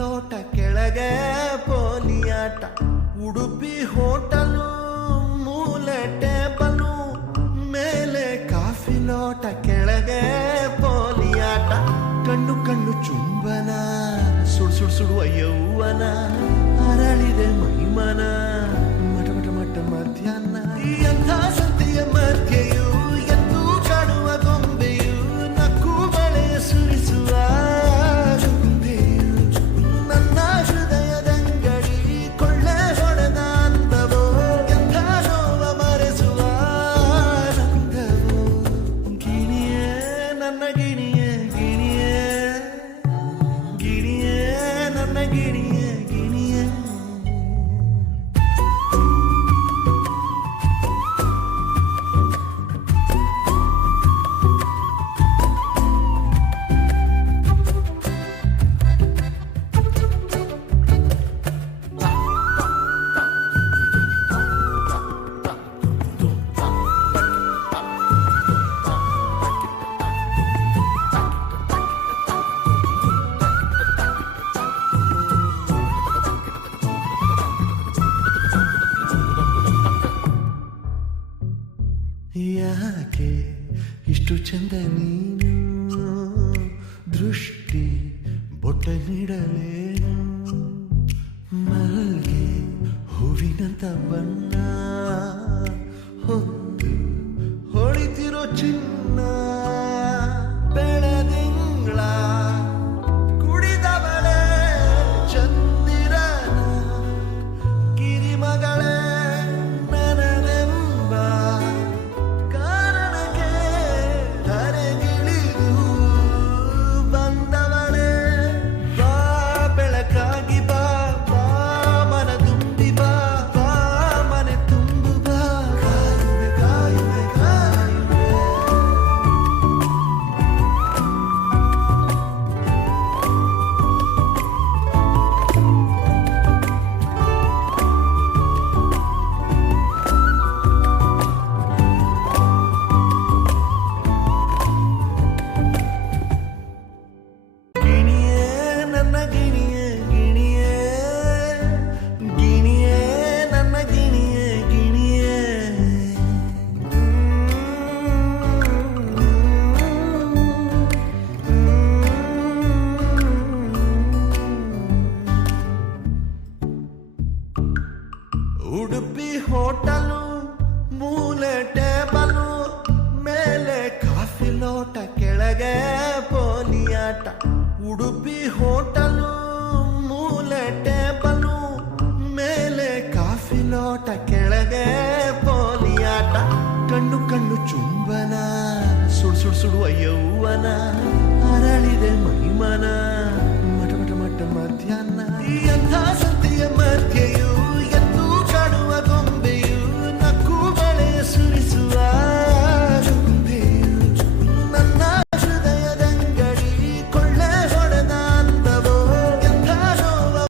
ಲೋಟ ಕೆಳಗೆ ಪೋಲಿಯಾಟ ಉಡುಪಿ ಹೋಟಲು ಮೂಲೆ ಟೇಬಲು ಮೇಲೆ ಕಾಫಿ ಲೋಟ ಕೆಳಗೆ ಪೋಲಿಯಾಟ ಕಣ್ಣು ಕಣ್ಣು ಚುಂಬನ ಸುಡು ಸುಡು ಸುಡುವ ಯೌವನ ಅರಳಿದೆ ಮೈಮನ ಮಟ ಮಟ ಮಟ ಮಧ್ಯಾಹ್ನ ಎಂಥ ಸಂತೆಯ ಮಧ್ಯೆಯು ಎದ್ದು ಕಾಣುವ ಗೊಂಬೆಯು ನಕ್ಕು ಬಳೆ ಸುರಿಸುವ ಗೊಂಬೆಯು ನನ್ನ ಹೃದಯದಂಗಡಿ ಕೊಳ್ಳೆ ಹೊಡೆದ ಅಂದವೋ ಎಂಥ ನೋವ ಮರೆಸುವ ನಂದವೋ ಗಿಣಿಯೇ ನನ್ನ ಗಿಣಿಯೇ ಗಿಣಿಯೇ ಗಿಣಿಯೇ ನನ್ನ ಗಿಣಿಯೇ ಗಿಣಿಯೇ ಯಾಕೆ ಇಷ್ಟು ಚಂದ ನೀನು ದೃಷ್ಟಿ ಬೊಟ್ಟ ನೀಡಲೇನು ಮಲ್ಗೆ ಹೂವಿನಂತ ಬಣ್ಣ ಹೊತ್ತು ಹೊಳಿತಿರೋ ಚಿನ್ನ ಬೆಳದಿಂಗಳ ಕುಡಿದವಳೆ ಚಂದಿರನ ಕಿರಿಮಗಳೇ ನನನೆಂಬ ಕಾರಣಕ್ಕೆ ಧರೆಗಿಳಿದು ಬಂದವಳೆ ಬಾ ಬೆಳಕಾಗಿ ಬಾ ಬಾ ಮನ ತುಂಬಿ ಬಾ ಬಾ ಮನೆ ತುಂಬು ಬಾ ಕಾಯುವೆ ಕಾಯುವೆ ಕಾಯುವೆ ಗಿಣಿಯೇ ನನ್ನ ಗಿಣಿಯೇ ಗಿಣಿಯೇ ಗಿಣಿಯೇ ನನ್ನ ಗಿಣಿಯೇ ಗಿಣಿಯೇ ಉಡುಪಿ ಹೋಟಲು ಮೂಲೆ ಟೇಬಲು ಮೇಲೆ ಕಾಫಿ ಲೋಟ ಕೆಳಗೆ ಪೋಲಿಯಾಟ ಉಡುಪಿ ಹೋಟಲು ಮೂಲೆ ಟೇಬಲು ಮೇಲೆ ಕಾಫಿ ಲೋಟ ಕೆಳಗೆ ಪೋಲಿಯಾಟ ಕಣ್ಣು ಕಣ್ಣು ಚುಂಬನ ಸುಡು ಸುಡು ಸುಡುವ ಯೌವನ ಅರಳಿದೆ ಮೈಮನ ಮಟ ಮಟ ಮಟ ಮಧ್ಯಾಹ್ನ ಎಂಥ